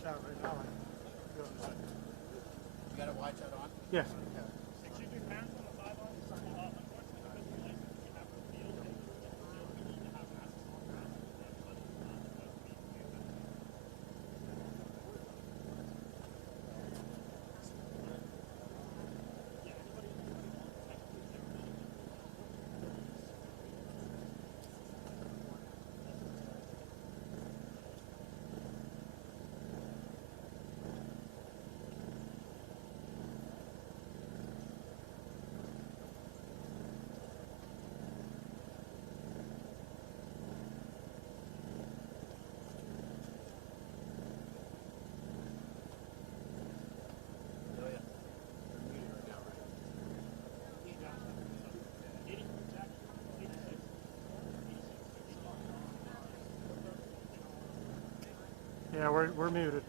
shot right now. You got a wide shot on? Yeah. Yeah, we're muted.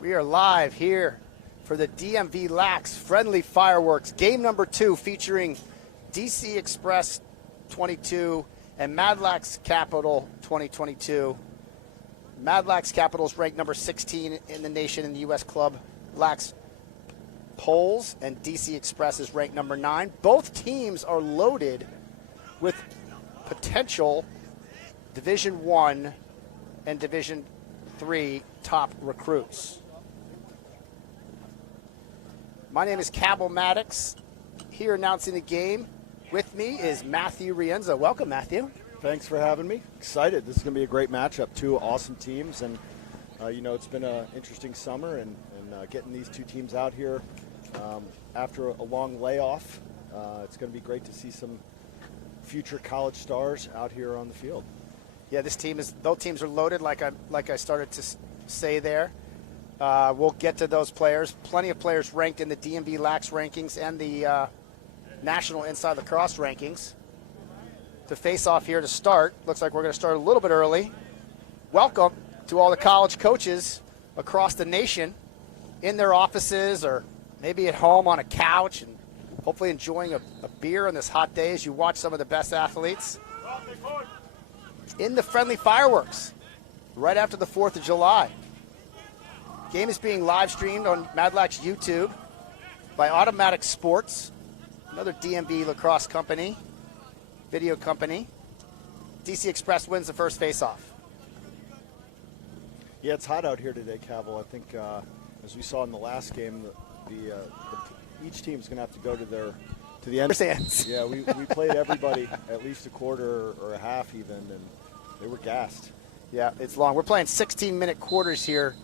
We are live here for the DMVLAX Friendly Fireworks, game number 2 featuring DC Express 22 and Madlax-Capital 2022. Madlax-Capital is ranked number 16 in the nation in the U.S. Club Lax polls, and DC Express is ranked number 9. Both teams are loaded with potential Division I and Division III top recruits. My name is Cabell Maddox, here announcing the game. With me is Matthew Rienza. Welcome, Matthew. Thanks for having me. Excited. This is going to be a great matchup. Two awesome teams, and you know, it's been an interesting summer, and getting these two teams out here after a long layoff. It's going to be great to see some future college stars out here on the field. Yeah, both teams are loaded, like I started to say there. We'll get to those players. Plenty of players ranked in the DMVLAX rankings and the National Inside Lacrosse rankings. To face off here to start, looks like we're going to start a little bit early. Welcome to all the college coaches across the nation in their offices or maybe at home on a couch and hopefully enjoying a beer on this hot day as you watch some of the best athletes in the Friendly Fireworks right after the 4th of July. Game is being live streamed on Madlax YouTube by Automatic Sports, another DMV lacrosse company, video company. DC Express wins the first face-off. Yeah, it's hot out here today, Cabell. I think as we saw in the last game, each team's going to have to go to the end. Yeah, we played everybody at least a quarter or a half even, and they were gassed. Yeah, it's long. We're playing 16-minute quarters here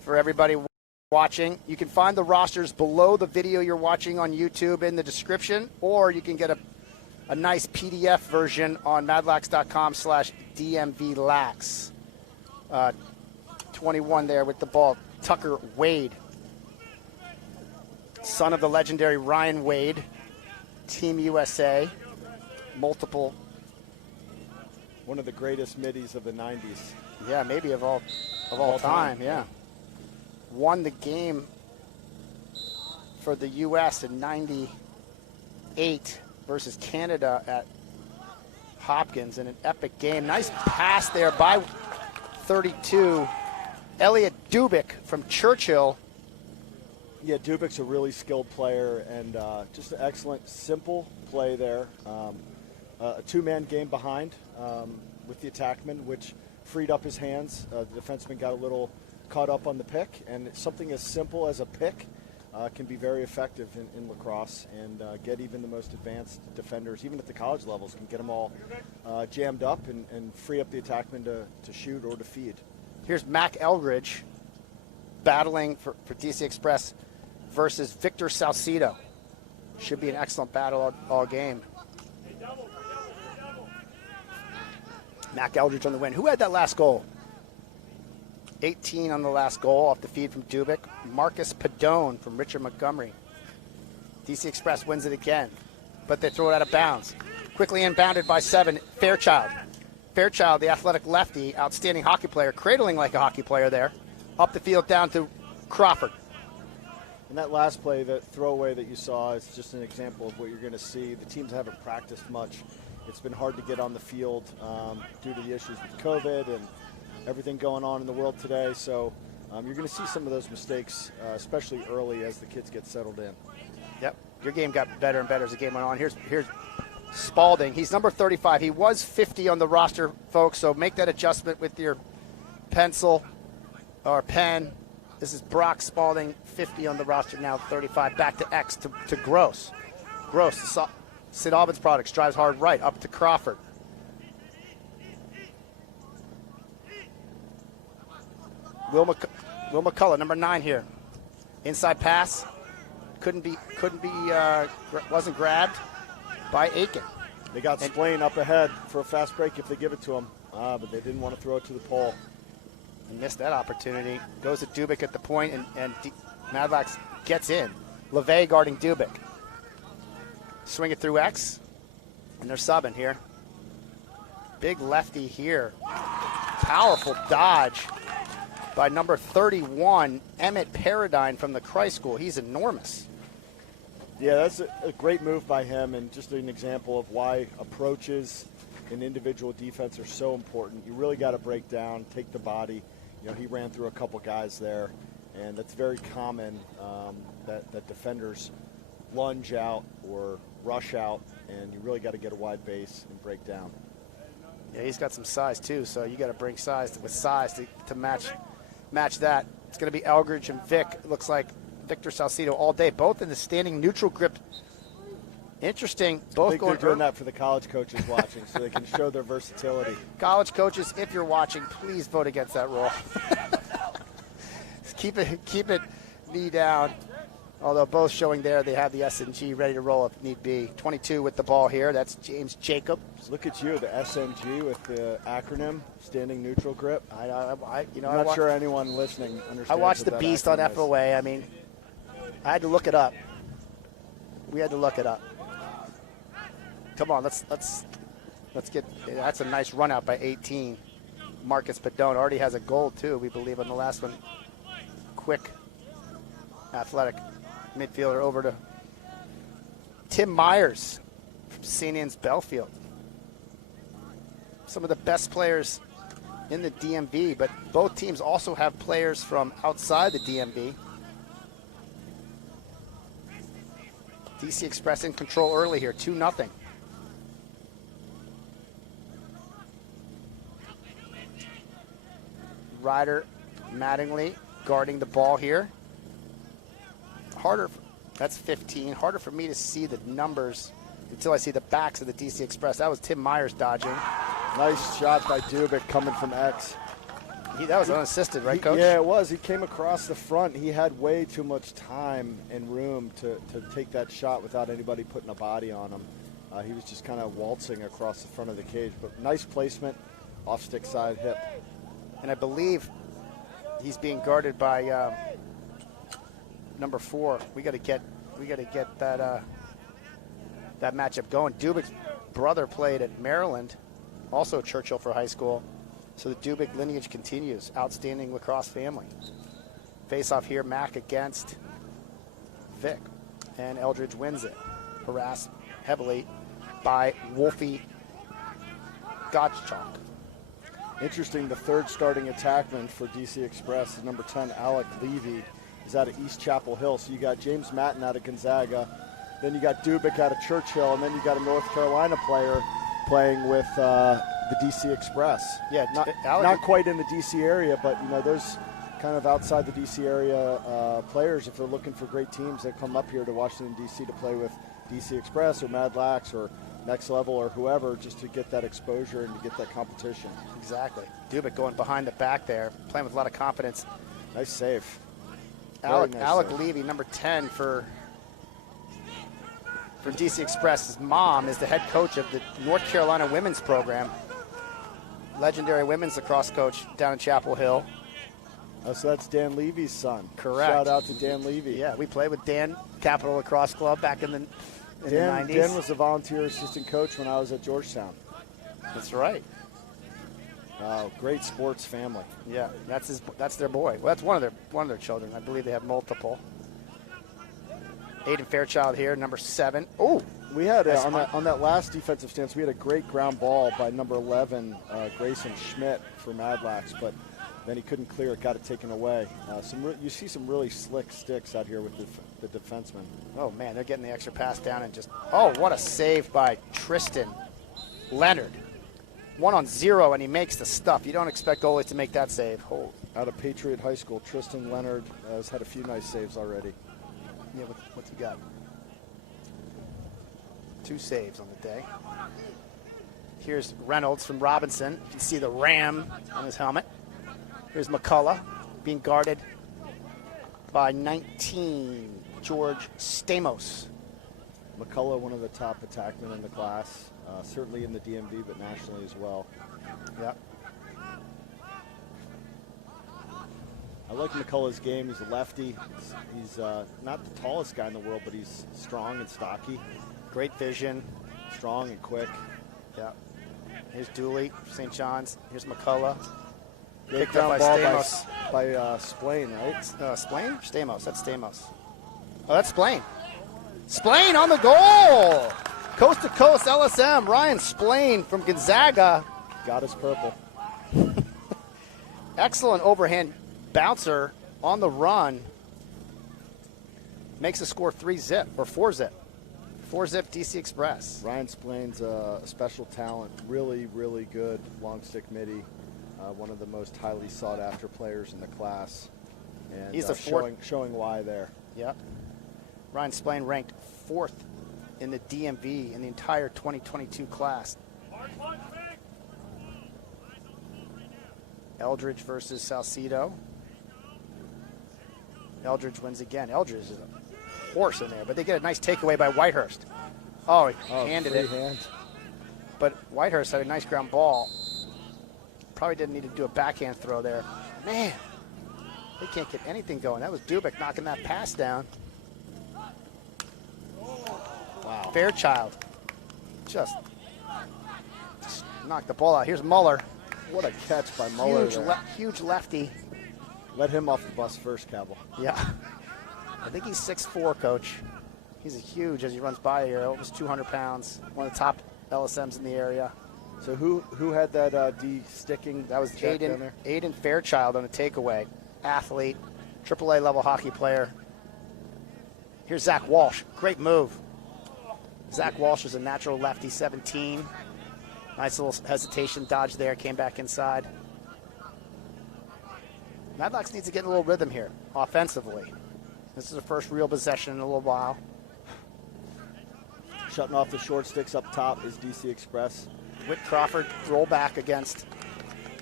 for everybody watching. You can find the rosters below the video you're watching on YouTube in the description, or you can get a nice PDF version on madlax.com/DMVLAX. 21 there with the ball, Tucker Wade, son of the legendary Ryan Wade, Team USA, multiple. One of the greatest middies of the 90s. Yeah, maybe of all time, yeah. Won the game for the U.S. in '98 versus Canada at Hopkins in an epic game. Nice pass there by 32 Elliot Dubik from Churchill. Yeah, Dubik's a really skilled player and just an excellent, simple play there. A two-man game behind with the attackman, which freed up his hands. The defenseman got a little caught up on the pick, and something as simple as a pick can be very effective in lacrosse and get even the most advanced defenders, even at the college levels, can get them all jammed up and free up the attackman to shoot or to feed. Here's Mac Eldridge battling for DC Express versus Victor Salcido. Should be an excellent battle all game. Mac Eldridge on the win. Who had that last goal? 18 on the last goal off the feed from Dubik. Marcus Padone from Richard Montgomery. DC Express wins it again, but they throw it out of bounds. Quickly inbounded by 7, Fairchild. Fairchild, the athletic lefty, outstanding hockey player, cradling like a hockey player there. Up the field down to Crawford. And that last play, that throwaway that you saw, is just an example of what you're going to see. The teams haven't practiced much. It's been hard to get on the field due to the issues with COVID and everything going on in the world today. So you're going to see some of those mistakes, especially early as the kids get settled in. Yep, your game got better and better as the game went on. Here's Spalding. He's number 35. He was 50 on the roster, folks, so make that adjustment with your pencil or pen. This is Brock Spalding, 50 on the roster now, 35. Back to X to Gross. Gross, Sid Albans Products, drives hard right, up to Crawford. Will McCulloch, number 9 here. Inside pass, wasn't grabbed by Aidan. They got Splain up ahead for a fast break if they give it to him, but they didn't want to throw it to the pole. He missed that opportunity. Goes to Dubik at the point, and Madlax gets in. Levay guarding Dubik. Swing it through X, and they're subbing here. Big lefty here. Powerful dodge by number 31, Emmett Paradine from the Christ School. He's enormous. Yeah, that's a great move by him, and just an example of why approaches in individual defense are so important. You really got to break down, take the body. You know, he ran through a couple guys there, and that's very common that defenders lunge out or rush out, and you really got to get a wide base and break down. Yeah, he's got some size too, so you got to bring size to match that. It's going to be Eldridge and Vic. It looks like Victor Salcido all day, both in the standing neutral grip. Interesting. Both I think they're doing that for the college coaches watching, so they can show their versatility. College coaches, if you're watching, please vote against that rule. keep it knee down. Although both showing there, they have the SNG ready to roll if need be. 22 with the ball here. That's James Jacob. Look at you, the SNG with the acronym, standing neutral grip. I'm not sure anyone listening understands. I watched the Beast on is. FOA. I mean, I had to look it up. We had to look it up. Come on, let's get. That's a nice run out by 18. Marcus Padone already has a goal too, we believe, on the last one. Quick, athletic midfielder over to Tim Myers from St. Anne's Belfield. Some of the best players in the DMV, but both teams also have players from outside the DMV. DC Express in control early here, 2-0. Ryder Mattingly guarding the ball here. That's 15. Harder for me to see the numbers until I see the backs of the DC Express. That was Tim Myers dodging. Nice shot by Dubik coming from X. That was unassisted, right, Coach? Yeah, it was. He came across the front. He had way too much time and room to take that shot without anybody putting a body on him. He was just kind of waltzing across the front of the cage. But nice placement, off stick side hip. And I believe he's being guarded by number 4. We got to get that matchup going. Dubik's brother played at Maryland, also Churchill for high school. So the Dubik lineage continues. Outstanding lacrosse family. Face off here, Mac against Vic, and Eldridge wins it. Harassed heavily by Wolfi Gottschalk. Interesting, the third starting attackman for DC Express is number 10, Alec Levy. He's out of East Chapel Hill. So you got James Matton out of Gonzaga. Then you got Dubick out of Churchill. And then you got a North Carolina player playing with the DC Express. Yeah, not quite in the DC area, but, you know, those kind of outside the DC area players, if they're looking for great teams, they come up here to Washington, D.C. to play with DC Express or Madlax or Next Level or whoever, just to get that exposure and to get that competition. Exactly. Dubick going behind the back there, playing with a lot of confidence. Nice save. Alec save. Levy, number 10 for DC Express. His mom is the head coach of the North Carolina women's program. Legendary women's lacrosse coach down in Chapel Hill. Oh, so that's Dan Levy's son. Correct. Shout out to Dan Levy. Yeah, we played with Dan, Capital Lacrosse Club, back in the 90s. Dan was a volunteer assistant coach when I was at Georgetown. That's right. Great sports family. Yeah, that's their boy. Well, that's one of their children. I believe they have multiple. Aidan Fairchild here, number 7. Oh, we had on that last defensive stance, we had a great ground ball by number 11, Grayson Schmidt for Madlax, but then he couldn't clear it, got it taken away. You see some really slick sticks out here with the defensemen. Oh man, they're getting the extra pass down and just, oh, what a save by Tristan Leonard. 1-on-0, and he makes the stuff. You don't expect goalies to make that save. Oh. Out of Patriot High School, Tristan Leonard has had a few nice saves already. Yeah, what's he got? 2 saves on the day. Here's Reynolds from Robinson. You can see the ram on his helmet. Here's McCulloch being guarded by 19, George Stamos. McCulloch, one of the top attackmen in the class, certainly in the DMV, but nationally as well. Yep. I like McCulloch's game. He's a lefty. He's not the tallest guy in the world, but he's strong and stocky. Great vision. Strong and quick. Yeah. Here's Duley, St. John's. Here's McCulloch. Picked up by Stamos. By Splain, right? Splain? Stamos. That's Stamos. Oh, that's Splain. Splain on the goal! Coast to coast LSM. Ryan Splain from Gonzaga. Got his purple. Excellent overhand bouncer on the run. Makes the score 3-zip or 4-zip. 4-zip DC Express. Ryan Splain's a special talent. Really, really good long stick midi. One of the most highly sought after players in the class. And he's the showing why there. Yep. Ryan Splain ranked 4th in the DMV in the entire 2022 class. Eldridge versus Salcedo. Eldridge wins again. Eldridge is a horse in there, but they get a nice takeaway by Whitehurst. Oh, he handed it. Hand. But Whitehurst had a nice ground ball. Probably didn't need to do a backhand throw there. Man, they can't get anything going. That was Dubick knocking that pass down. Wow. Fairchild just knocked the ball out. Here's Muller. What a catch by Muller. Huge lefty. Let him off the bus first, Cabell. Yeah. I think he's 6'4", Coach. He's huge as he runs by here, almost 200 pounds. One of the top LSMs in the area. So who had that de-sticking? That was Aidan Fairchild on a takeaway. Athlete, AAA level hockey player. Here's Zach Walsh. Great move. Zach Walsh is a natural lefty, 17. Nice little hesitation dodge there, came back inside. Madlax needs to get a little rhythm here, offensively. This is the first real possession in a little while. Shutting off the short sticks up top is DC Express. Witt Crawford roll back against.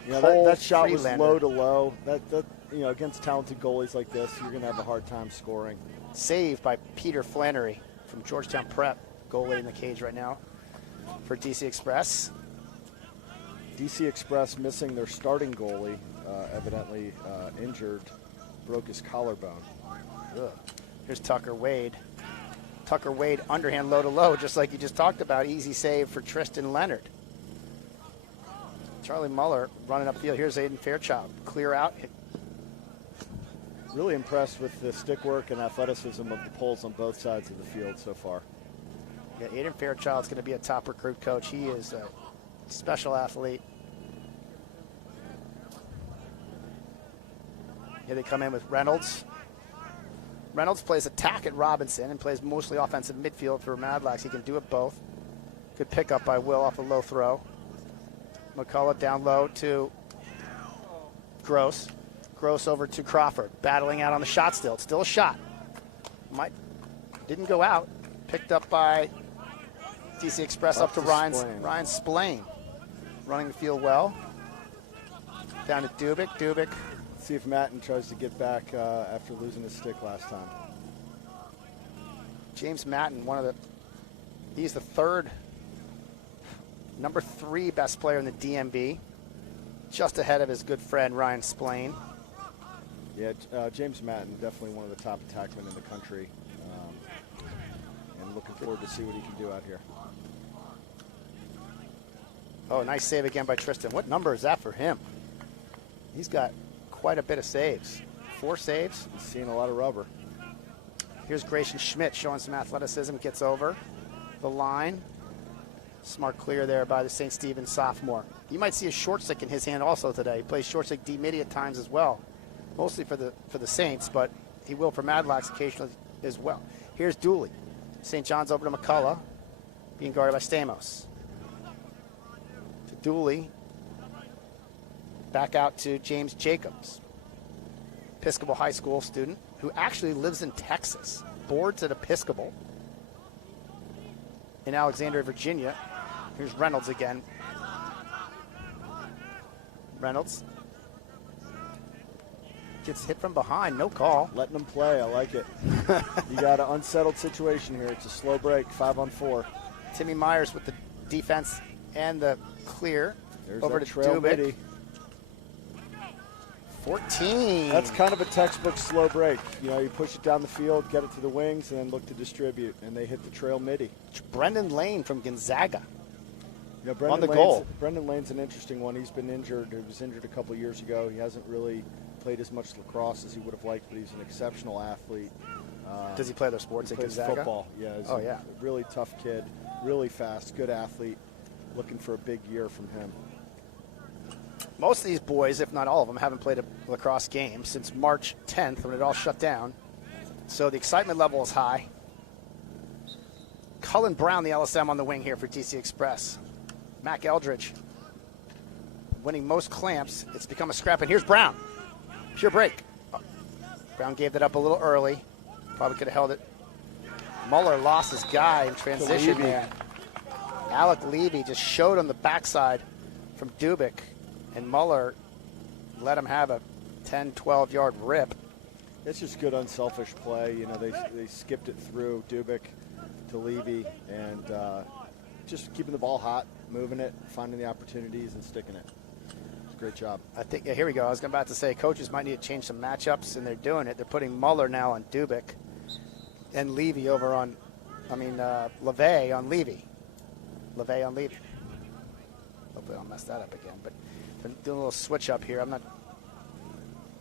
That shot was Freelander. low to low. That against talented goalies like this, you're going to have a hard time scoring. Saved by Peter Flannery from Georgetown Prep, goalie in the cage right now for DC Express. DC Express missing their starting goalie, evidently injured, broke his collarbone. Ugh. Here's Tucker Wade. Tucker Wade underhand low to low, just like you just talked about. Easy save for Tristan Leonard. Charlie Muller running upfield. Here's Aidan Fairchild. Clear out. Really impressed with the stick work and athleticism of the poles on both sides of the field so far. Yeah, Aidan Fairchild's going to be a top recruit, Coach. He is a special athlete. Here they come in with Reynolds. Reynolds plays attack at Robinson and plays mostly offensive midfield for Madlax. He can do it both. Good pickup by Will off a low throw. McCulloch down low to Gross. Gross over to Crawford. Battling out on the shot still. It's still a shot. Didn't go out. Picked up by DC Express up to Ryan Splain. Running the field well. Down to Dubik. Dubik. See if Matten tries to get back after losing his stick last time. James Matten, he's the number 3 best player in the DMV. Just ahead of his good friend Ryan Splain. Yeah, James Matten, definitely one of the top attackmen in the country. And looking forward to see what he can do out here. Oh, nice save again by Tristan. What number is that for him? He's got quite a bit of saves. 4 saves. He's seeing a lot of rubber. Here's Grayson Schmidt showing some athleticism. Gets over the line. Smart clear there by the St. Stephen's sophomore. You might see a short stick in his hand also today. He plays short stick D-midi at times as well. Mostly for the Saints, but he will for Madlax occasionally as well. Here's Duley. St. John's over to McCulloch, being guarded by Stamos. To Duley. Back out to James Jacobs. Episcopal High School student who actually lives in Texas. Boards at Episcopal in Alexandria, Virginia. Here's Reynolds again. Reynolds gets hit from behind, no call. Letting them play, I like it. You got an unsettled situation here. It's a slow break, 5-on-4. Timmy Myers with the defense and the clear. There's over to trail Dubik. midi. 14. That's kind of a textbook slow break. You know, you push it down the field, get it to the wings, and then look to distribute. And they hit the trail midi. Brendan Lane from Gonzaga. You know, on the goal. Brendan Lane's an interesting one. He's been injured. He was injured a couple years ago. He hasn't really played as much lacrosse as he would have liked, but he's an exceptional athlete. Does he play other sports he at plays Gonzaga? Football. Yeah, he's a really tough kid, really fast, good athlete. Looking for a big year from him. Most of these boys, if not all of them, haven't played a lacrosse game since March 10th when it all shut down. So the excitement level is high. Cullen Brown, the LSM on the wing here for DC Express. Mac Eldridge winning most clamps. It's become a scrap, and here's Brown. Pure break. Oh. Brown gave that up a little early. Probably could have held it. Muller lost his guy in transition there. Alec Levy just showed on the backside from Dubik, and Muller let him have a 10, 12-yard rip. It's just good unselfish play. You know, they skipped it through Dubik to Levy, and just keeping the ball hot, moving it, finding the opportunities, and sticking it. Great job. I think, here we go. I was about to say coaches might need to change some matchups, and they're doing it. They're putting Muller now on Dubik and Levy over on, Levay on Levy. Levay on Levy. Hopefully I don't mess that up again. But been doing a little switch up here.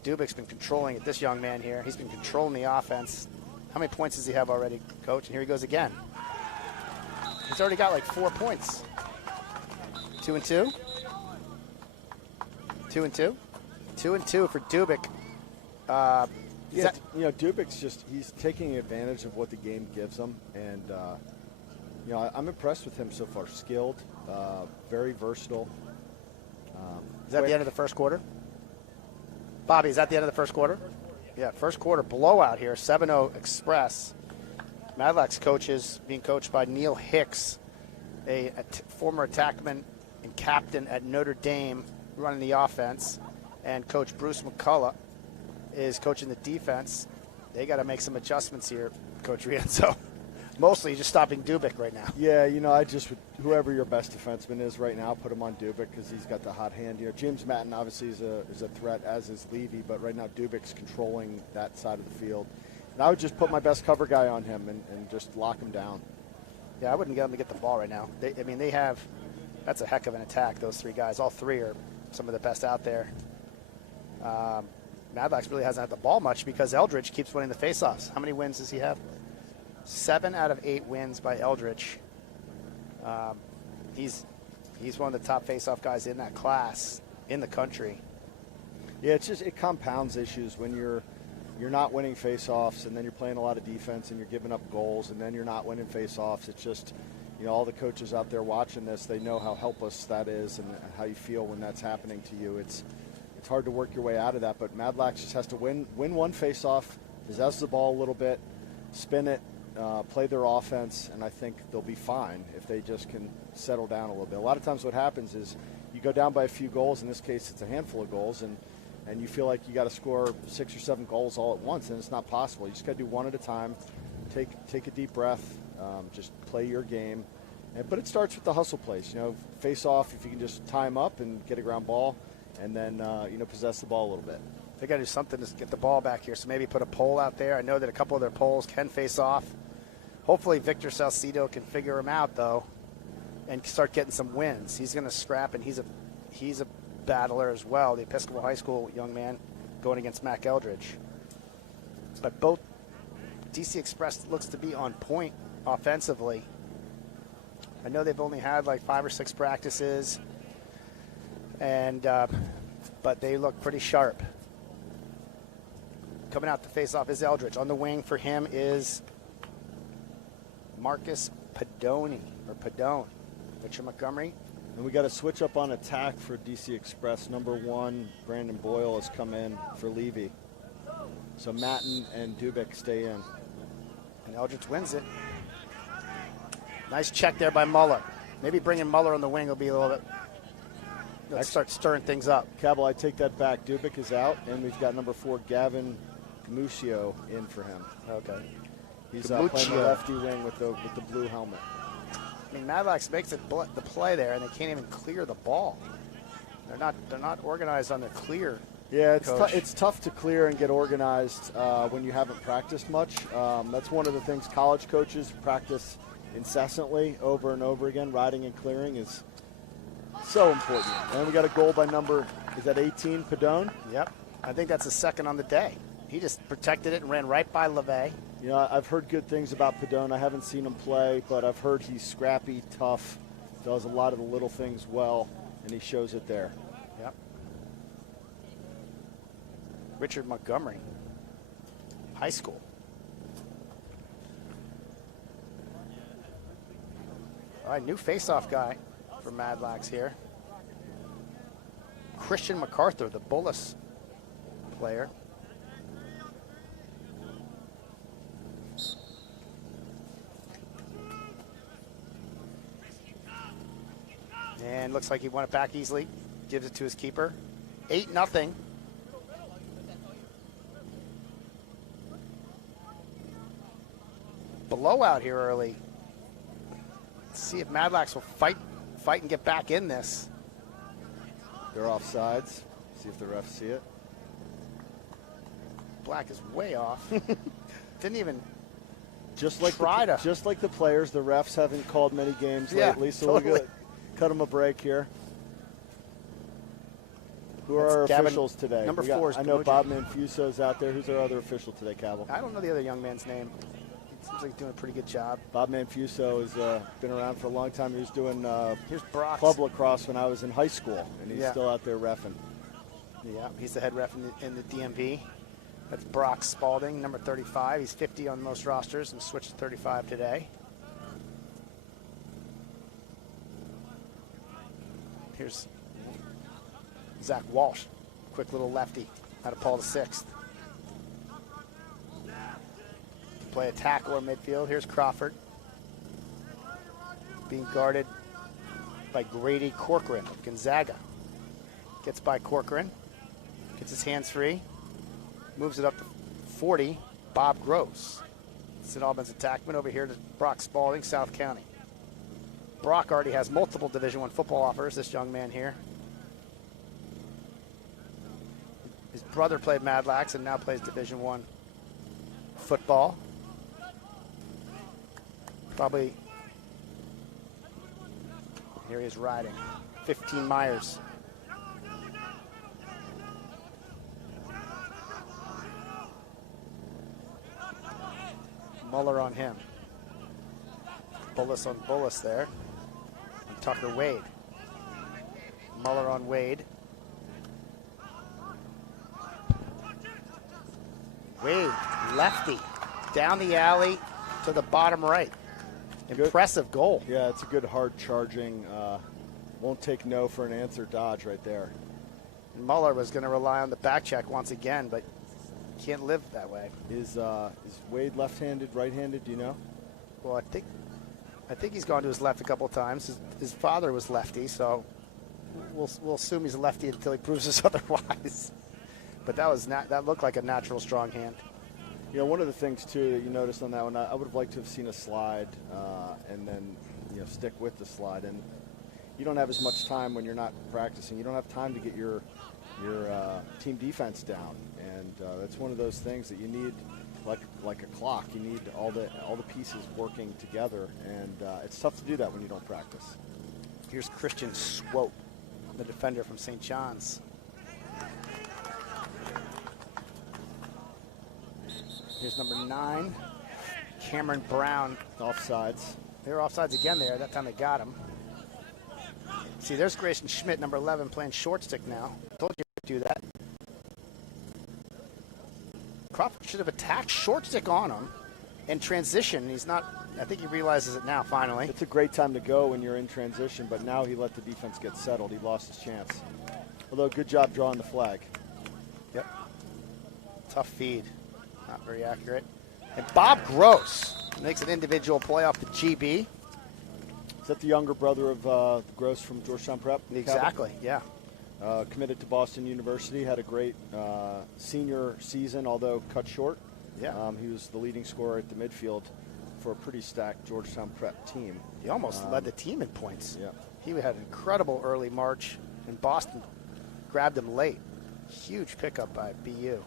Dubik's been controlling it, this young man here. He's been controlling the offense. How many points does he have already, Coach? And here he goes again. He's already got like 4 points. 2 and 2. 2 and 2. 2 and 2 for Dubik. Dubik's he's taking advantage of what the game gives him, and I'm impressed with him so far. Skilled, very versatile. Is that the end of the first quarter? Bobby, is that the end of the first quarter? Yeah, first quarter blowout here, 7-0 Express. Madlax coaches being coached by Neil Hicks, a former attackman and captain at Notre Dame, running the offense, and Coach Bruce McCulloch is coaching the defense. They got to make some adjustments here, Coach Rienzo. Mostly just stopping Dubik right now. Yeah, I just would, whoever your best defenseman is right now, put him on Dubik because he's got the hot hand. James Matten obviously is a threat, as is Levy, but right now Dubik's controlling that side of the field. And I would just put my best cover guy on him and just lock him down. Yeah, I wouldn't get them to get the ball right now. They have, that's a heck of an attack, those three guys. All three are some of the best out there. Madlax really hasn't had the ball much because Eldridge keeps winning the faceoffs. How many wins does he have? 7 out of 8 wins by Eldridge. He's one of the top faceoff guys in that class in the country. Yeah, it compounds issues when you're not winning face-offs, and then you're playing a lot of defense, and you're giving up goals, and then you're not winning face-offs. It's just, all the coaches out there watching this, they know how helpless that is and how you feel when that's happening to you. It's hard to work your way out of that, but Madlax just has to win one face-off, possess the ball a little bit, spin it, play their offense, and I think they'll be fine if they just can settle down a little bit. A lot of times what happens is you go down by a few goals. In this case, it's a handful of goals, and you feel like you got to score 6 or 7 goals all at once, and it's not possible. You just got to do one at a time, take a deep breath, just play your game. But it starts with the hustle plays. Face off if you can just tie them up and get a ground ball, and then possess the ball a little bit. They got to do something to get the ball back here. So maybe put a pole out there. I know that a couple of their poles can face off. Hopefully Victor Salcido can figure him out though, and start getting some wins. He's going to scrap, and he's a battler as well. The Episcopal High School young man going against Mac Eldridge. But both DC Express looks to be on point offensively. I know they've only had like 5 or 6 practices, and but they look pretty sharp. Coming out to face off is Eldridge. On the wing for him is Marcus Padone. Richard Montgomery. And we got to switch up on attack for DC Express. Number 1, Brandon Boyle has come in for Levy. So Matten and Dubik stay in. And Eldridge wins it. Nice check there by Muller. Maybe bringing Muller on the wing will be a little bit. Let's start stirring things up. Cabell, I take that back. Dubik is out, and we've got number 4, Gavin Muscio, in for him. Okay. He's playing the lefty wing with the blue helmet. I mean, Madlax makes the play there, and they can't even clear the ball. They're not organized on their clear. Yeah, it's tough to clear and get organized when you haven't practiced much. That's one of the things college coaches practice incessantly over and over again. Riding and clearing is so important. And we got a goal by is that 18, Padone? Yep. I think that's the second on the day. He just protected it and ran right by Levay. I've heard good things about Padone. I haven't seen him play, but I've heard he's scrappy, tough, does a lot of the little things well, and he shows it there. Yep. Richard Montgomery, high school. All right, new face-off guy for Madlax here. Christian MacArthur, the Bullis player. And looks like he won it back easily. Gives it to his keeper. 8-0. Blowout here early. Let's see if Madlax will fight and get back in this. They're offsides. See if the refs see it. Black is way off. Didn't even just like the players, the refs haven't called many games lately, so totally. We're going to cut them a break here. Who are our Gavin, officials today? Number 4 is I know Bob Manfuso's out there. Who's our other official today, Cabell? I don't know the other young man's name. He seems like he's doing a pretty good job. Bob Manfuso has been around for a long time. He was doing Here's Brock's. club lacrosse when I was in high school, and he's still out there reffing. Yeah, he's the head ref in the DMV. That's Brock Spalding, number 35. He's 50 on most rosters and switched to 35 today. Here's Zach Walsh, quick little lefty out of Paul VI. Play a tackle or midfield. Here's Crawford being guarded by Grady Corcoran of Gonzaga. Gets by Corcoran, gets his hands free, moves it up to 40, Bob Gross. St. Albans attackman over here to Brock Spalding, South County. Brock already has multiple Division I football offers, this young man here. His brother played Madlax and now plays Division I football. Probably, here he is riding. 15 Myers. Muller on him. Bullis on Bullis there. And Tucker Wade. Muller on Wade. Wade, lefty, down the alley to the bottom right. Impressive goal. Yeah, it's a good hard charging, won't take no for an answer dodge right there. And Muller was going to rely on the back check once again, but can't live that way. Is Wade left-handed, right-handed, do you know? Well, I think he's gone to his left a couple of times. His father was lefty, so we'll assume he's a lefty until he proves us otherwise. But that looked like a natural strong hand. You know, one of the things too that you noticed on that one, I would have liked to have seen a slide and then stick with the slide. And you don't have as much time when you're not practicing. You don't have time to get your team defense down, and that's one of those things that you need, like a clock. You need all the pieces working together, and it's tough to do that when you don't practice. Here's Christian Swope, the defender from St. John's. Here's number 9, Cameron Brown. Offsides. They were offsides again there. That time they got him. See, there's Grayson Schmidt, number 11, playing short stick now. Told you to do that. Crawford should have attacked short stick on him and transition. He's not. I think he realizes it now, finally. It's a great time to go when you're in transition, but now he let the defense get settled. He lost his chance. Although, good job drawing the flag. Yep. Tough feed. Not very accurate. And Bob Gross makes an individual play off the GB. Is that the younger brother of Gross from Georgetown Prep? Exactly, yeah. Committed to Boston University, had a great senior season, although cut short. Yeah. He was the leading scorer at the midfield for a pretty stacked Georgetown Prep team. He almost led the team in points. Yeah. He had an incredible early March, and Boston grabbed him late. Huge pickup by BU.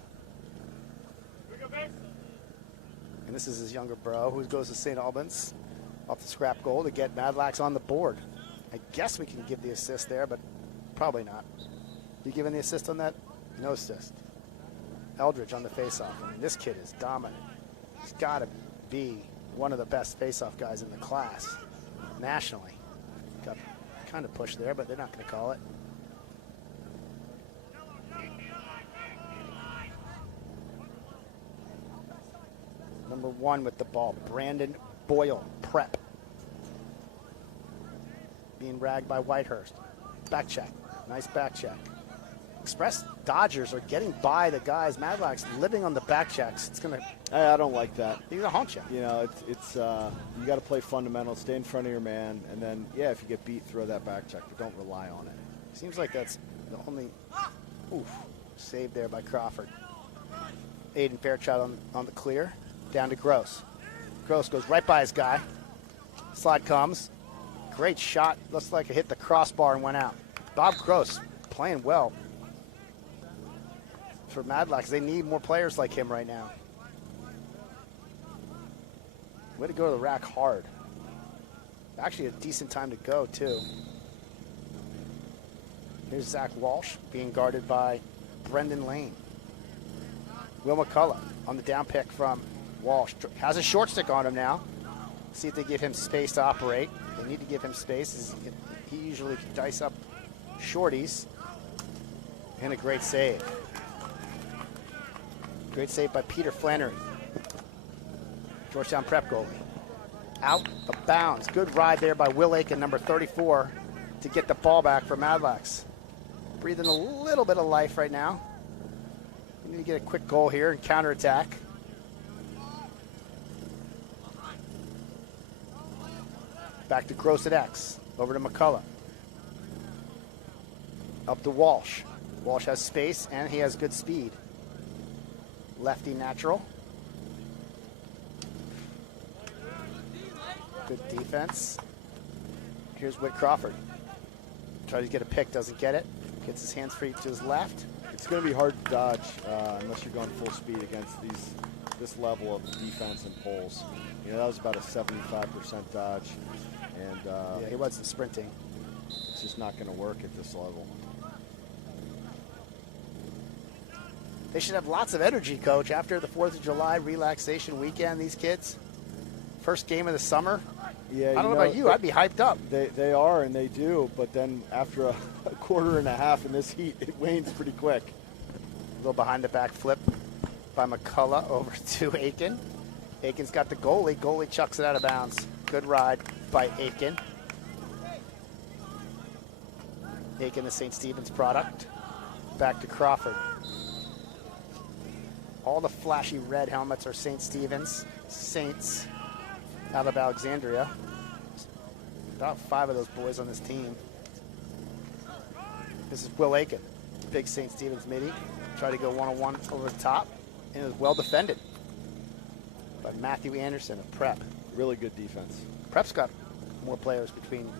And this is his younger bro, who goes to St. Albans off the scrap goal to get Madlax on the board. I guess we can give the assist there, but probably not. You giving the assist on that? No assist. Eldridge on the faceoff. I mean, this kid is dominant. He's got to be one of the best faceoff guys in the class nationally. Got kind of pushed there, but they're not going to call it. Number 1 with the ball, Brandon Boyle, Prep. Being ragged by Whitehurst. Back check, nice back check. Express Dodgers are getting by the guys. Madlax living on the back checks. It's gonna. I don't like that. He's gonna haunt you. You know, it's you got to play fundamental, stay in front of your man, and then if you get beat, throw that back check, but don't rely on it. Seems like that's the only save there by Crawford. Aidan Fairchild on the clear. Down to Gross. Gross goes right by his guy. Slide comes. Great shot. Looks like it hit the crossbar and went out. Bob Gross playing well for Madlax. They need more players like him right now. Way to go to the rack hard. Actually a decent time to go, too. Here's Zach Walsh being guarded by Brendan Lane. Will McCulloch on the down pick from Walsh. Has a short stick on him now. See if they give him space to operate. They need to give him space. He usually can dice up shorties. And a great save. Great save by Peter Flannery. Georgetown Prep goalie. Out of bounds. Good ride there by Oehlerking, number 34, to get the ball back for Madlax. Breathing a little bit of life right now. We need to get a quick goal here and counterattack. Back to Gross at X. Over to McCulloch. Up to Walsh. Walsh has space and he has good speed. Lefty natural. Good defense. Here's Witt Crawford. Tries to get a pick, doesn't get it. Gets his hands free to his left. It's going to be hard to dodge unless you're going full speed against this level of defense and pulls. You know, that was about a 75% dodge. And yeah, he wasn't sprinting. It's just not going to work at this level. They should have lots of energy, Coach, after the 4th of July relaxation weekend, these kids. First game of the summer. Yeah, I don't know about you. I'd be hyped up. They are, and they do. But then after a quarter and a half in this heat, it wanes pretty quick. A little behind the back flip. by McCulloch over to Aidan. Aiken's got the goalie. Goalie chucks it out of bounds. Good ride by Aidan. Aidan, the St. Stephen's product. Back to Crawford. All the flashy red helmets are St. Stephen's. Saints out of Alexandria. About 5 of those boys on this team. This is Will Aiken, big St. Stephen's midi. Tried to go one-on-one over the top, and it was well defended by Matthew Anderson of Prep. Really good defense. Prep's got more players between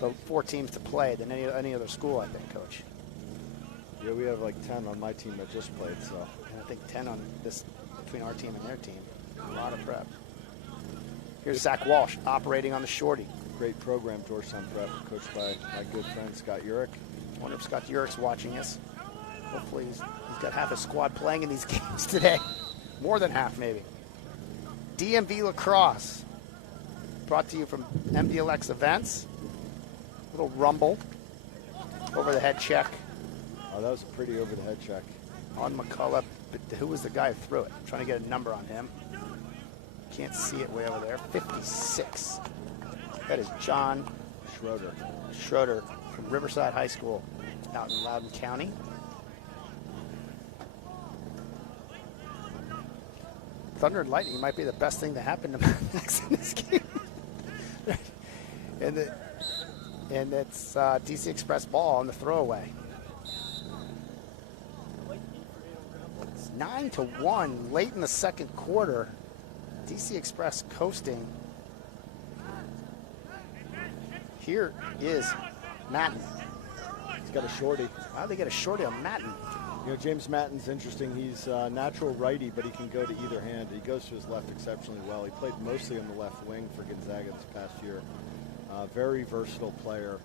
the 4 teams to play than any other school, I think, Coach. Yeah, we have like 10 on my team that just played, so. And I think 10 on this, between our team and their team. A lot of Prep. Here's Zach Walsh operating on the shorty. Great program, Georgetown Prep, coached by my good friend Scott Urich. I wonder if Scott Urich's watching us. Hopefully he's got half his squad playing in these games today. More than half, maybe. DMV Lacrosse, brought to you from MDLX Events. Little rumble. Over the head check Oh, that was a pretty over-the-head check. on McCulloch. But who was the guy who threw it? I'm trying to get a number on him. Can't see it way over there. 56. That is John Schroeder from Riverside High School out in Loudoun County. Thunder and Lightning might be the best thing that happened to Madlax in this game. and it's DC Express ball on the throwaway. It's 9-1 late in the second quarter. DC Express coasting. Here is Matten. He's got a shorty. How do they get a shorty on Matten? You know, James Matten's interesting. He's a natural righty, but he can go to either hand. He goes to his left exceptionally well. He played mostly on the left wing for Gonzaga this past year. Very versatile player.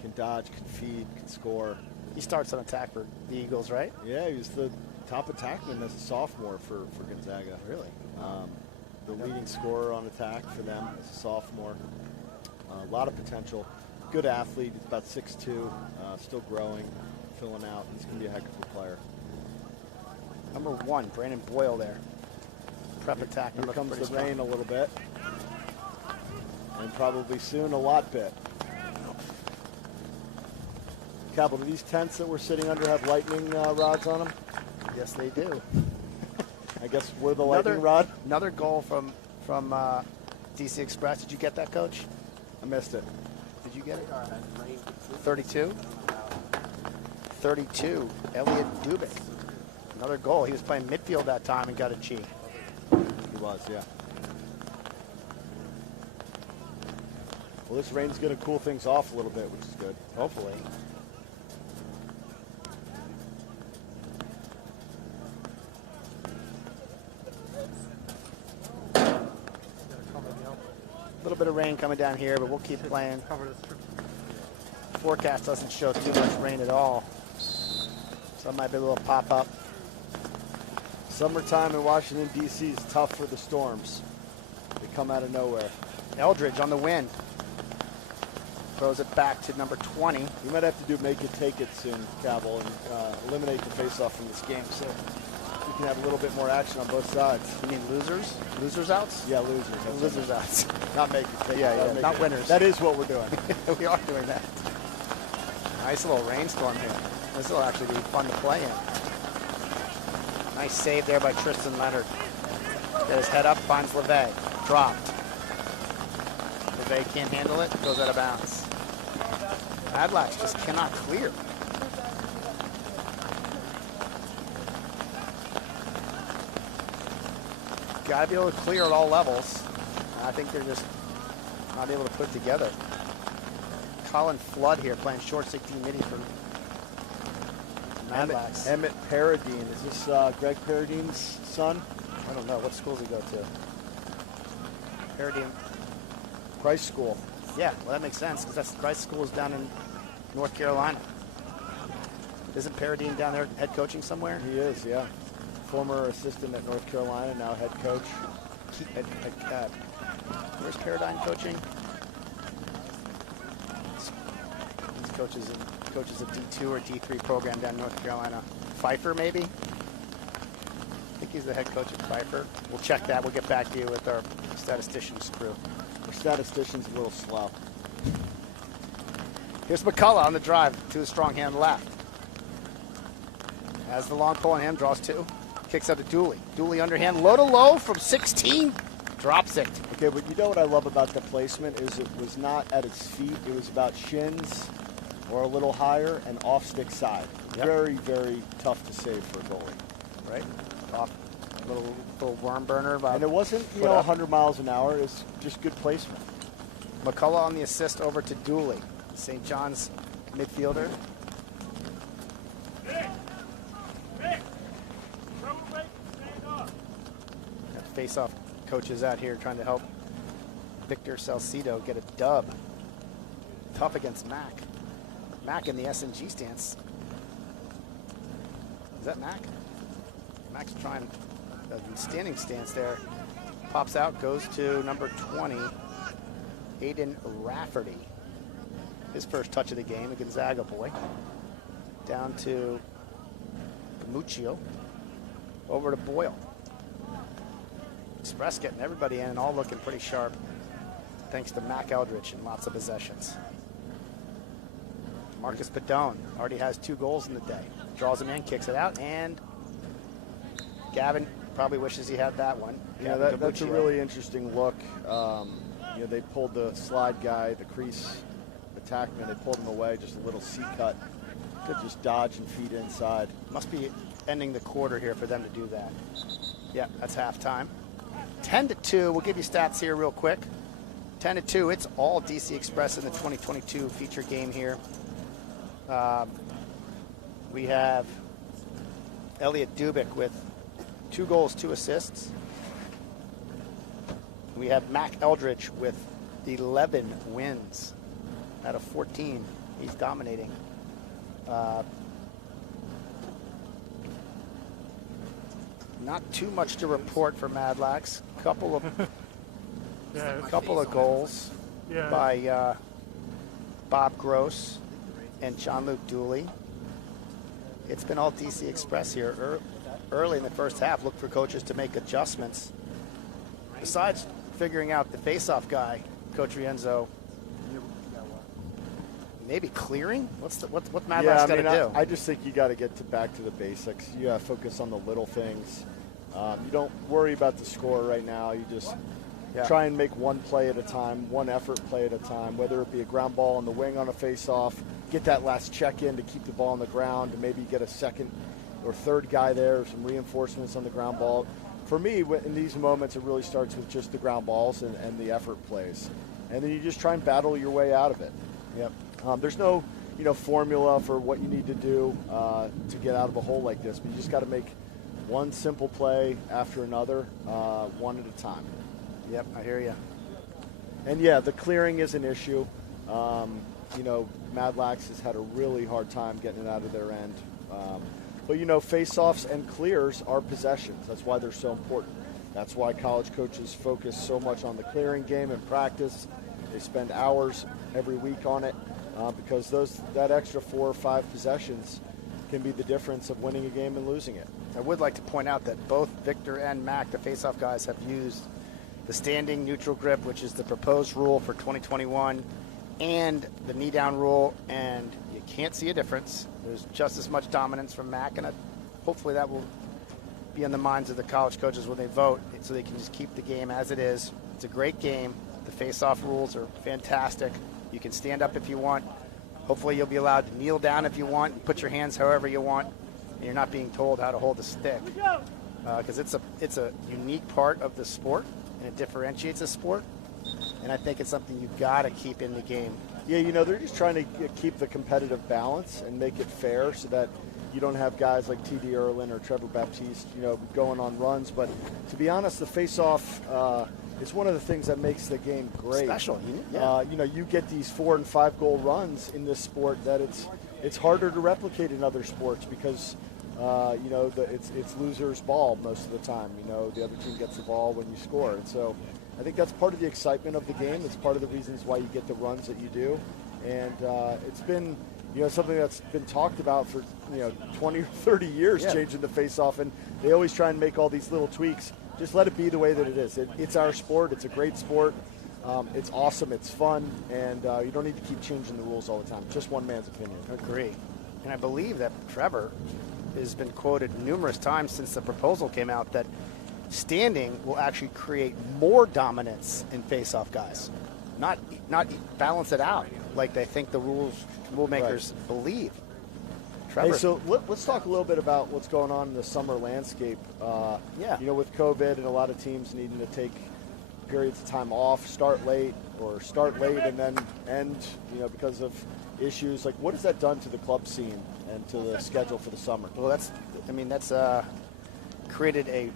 Can dodge, can feed, can score. He starts on attack for the Eagles, right? Yeah, he was the top attackman as a sophomore for Gonzaga. Really? The leading scorer on attack for them as a sophomore. A lot of potential. Good athlete. He's about 6'2", still growing, filling out. He's going to be a heck of a player. Number 1, Brandon Boyle there. Prep attack. Here comes the rain a little bit. And probably soon a lot bit. Capital, do these tents that we're sitting under have lightning rods on them? Yes, they do. I guess we're the lightning rod. Another goal from DC Express. Did you get that, Coach? I missed it. Did you get it? 32? 32, Elliot Dubik. Another goal. He was playing midfield that time and got a G. He was, yeah. Well, this rain's going to cool things off a little bit, which is good. Hopefully. A little bit of rain coming down here, but we'll keep playing. Forecast doesn't show too much rain at all. So it might be a little pop-up. Summertime in Washington, D.C. is tough for the storms. They come out of nowhere. Eldridge on the win. Throws it back to number 20. You might have to do make it, take it soon, Cabell, and eliminate the face-off from this game so you can have a little bit more action on both sides. You mean losers? Losers outs? Yeah, losers. Losers outs. Not make it, take it. Yeah, not winners. That is what we're doing. We are doing that. Nice little rainstorm here. This will actually be fun to play in. Nice save there by Tristan Leonard. Get his head up, finds Levay. Dropped. Levay can't handle it, goes out of bounds. Madlax just cannot clear. Got to be able to clear at all levels. I think they're just not able to put it together. Colin Flood here playing short 16 midi for Madlax. Emmett Paradine. Is this Greg Paradine's son? I don't know. What school does he go to? Paradine. Christ School. Yeah, well, that makes sense because that's Christ School is down in North Carolina. Isn't Paradine down there head coaching somewhere? He is, yeah. Former assistant at North Carolina, now head coach. Where's Paradine coaching? He coaches a D2 or D3 program down in North Carolina. Pfeiffer, maybe? think he's the head coach at Pfeiffer. We'll check that. We'll get back to you with our statisticians crew. Our statistician's a little slow. Here's McCulloch on the drive to the strong hand left. Has the long pull on him, draws 2. Kicks out to Duley. Duley underhand, low to low from 16. Drops it. Okay, but you know what I love about the placement is it was not at its feet. It was about shins or a little higher and off stick side. Yep. Very, very tough to save for a goalie. Right? Off little worm burner. And it wasn't, 100 miles an hour. It's just good placement. McCulloch on the assist over to Duley. St. John's midfielder. Face-off coaches out here trying to help Victor Salcido get a dub. Tough against Mac. Mac in the SNG stance. Is that Mac? Mac's trying a standing stance there. Pops out, goes to number 20, Aidan Rafferty. His first touch of the game, a Gonzaga boy. Down to Muccio. Over to Boyle. Express getting everybody in and all looking pretty sharp. Thanks to Mac Eldridge and lots of possessions. Marcus Padone already has 2 goals in the day. Draws him in, kicks it out, and Gavin probably wishes he had that one. Yeah, that's a really interesting look. They pulled the slide guy, the crease attackman, they pulled him away, just a little C-cut. Could just dodge and feed inside. Must be ending the quarter here for them to do that. Yeah, that's halftime. 10-2, we'll give you stats here real quick. 10-2, it's all DC Express in the 2022 feature game here. We have Elliot Dubik with 2 goals, 2 assists. We have Mac Eldridge with 11 wins out of 14. He's dominating. Not too much to report for Madlax. Couple of goals by Bob Gross and Jon-Luke Duley. It's been all DC Express here. Early in the first half, look for coaches to make adjustments. Besides figuring out the face-off guy, Coach Rienzo, maybe clearing? What's Madlax got to do? I just think you got to get back to the basics. You got to focus on the little things. You don't worry about the score right now. You just try and make one play at a time, one effort play at a time, whether it be a ground ball on the wing on a face-off, get that last check-in to keep the ball on the ground, and maybe get a second or third guy there, some reinforcements on the ground ball. For me, in these moments, it really starts with just the ground balls and the effort plays. And then you just try and battle your way out of it. Yep. There's no, formula for what you need to do to get out of a hole like this, but you just got to make one simple play after another, one at a time. Yep, I hear you. And yeah, the clearing is an issue. Madlax has had a really hard time getting it out of their end. But face-offs and clears are possessions. That's why they're so important. That's why college coaches focus so much on the clearing game in practice. They spend hours every week on it because that extra 4 or 5 possessions can be the difference of winning a game and losing it. I would like to point out that both Victor and Mac, the face-off guys, have used the standing neutral grip, which is the proposed rule for 2021, and the knee-down rule, and you can't see a difference. There's just as much dominance from Mac, and hopefully that will be in the minds of the college coaches when they vote, so they can just keep the game as it is. It's a great game. The face-off rules are fantastic. You can stand up if you want. Hopefully you'll be allowed to kneel down if you want, and put your hands however you want, and you're not being told how to hold a stick. Because it's a unique part of the sport, and it differentiates the sport, and I think it's something you've got to keep in the game. Yeah, they're just trying to keep the competitive balance and make it fair so that you don't have guys like T.D. Erlin or Trevor Baptiste, going on runs. But to be honest, the face-off is one of the things that makes the game great. Special. You get these 4 and 5 goal runs in this sport that it's harder to replicate in other sports because it's loser's ball most of the time. The other team gets the ball when you score, and so I think that's part of the excitement of the game. It's part of the reasons why you get the runs that you do, and it's been you know, something that's been talked about for, 20 or 30 years, changing the face-off, and they always try and make all these little tweaks. Just let it be the way that it is. It's our sport. It's a great sport. It's awesome. It's fun, and you don't need to keep changing the rules all the time. Just one man's opinion. Agree. And I believe that Trevor has been quoted numerous times since the proposal came out that standing will actually create more dominance in face-off guys, not balance it out like they think the rule makers believe. Trevor. Hey, so let's talk a little bit about what's going on in the summer landscape. With COVID and a lot of teams needing to take periods of time off, start late and then end, because of issues. Like, what has that done to the club scene and to the schedule for the summer? Well, that's created a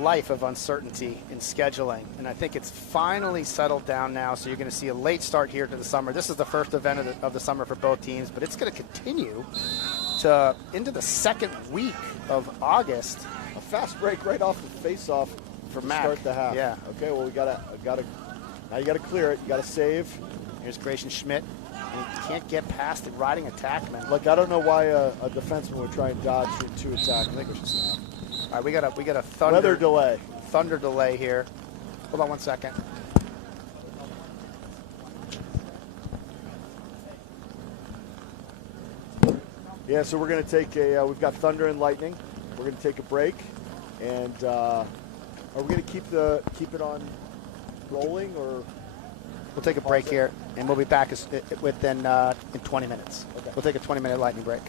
life of uncertainty in scheduling, and I think it's finally settled down now. So you're going to see a late start here to the summer. This is the first event of the summer for both teams, but it's going to continue into the second week of August. A fast break right off the face-off for to Mac. Start the half. Yeah. Okay. Well, now you got to clear it. You got to save. Here's Grayson Schmidt. And he can't get past the riding attackman. Look, I don't know why a defenseman would try and dodge through two attacks. I think we should stop. All right, we got a thunder delay here. Hold on 1 second. Yeah, so we're going to take we've got thunder and lightning. We're going to take a break, and are we going to keep it on rolling, or? We'll take a break here, and we'll be back within in 20 minutes. Okay. We'll take a 20-minute lightning break.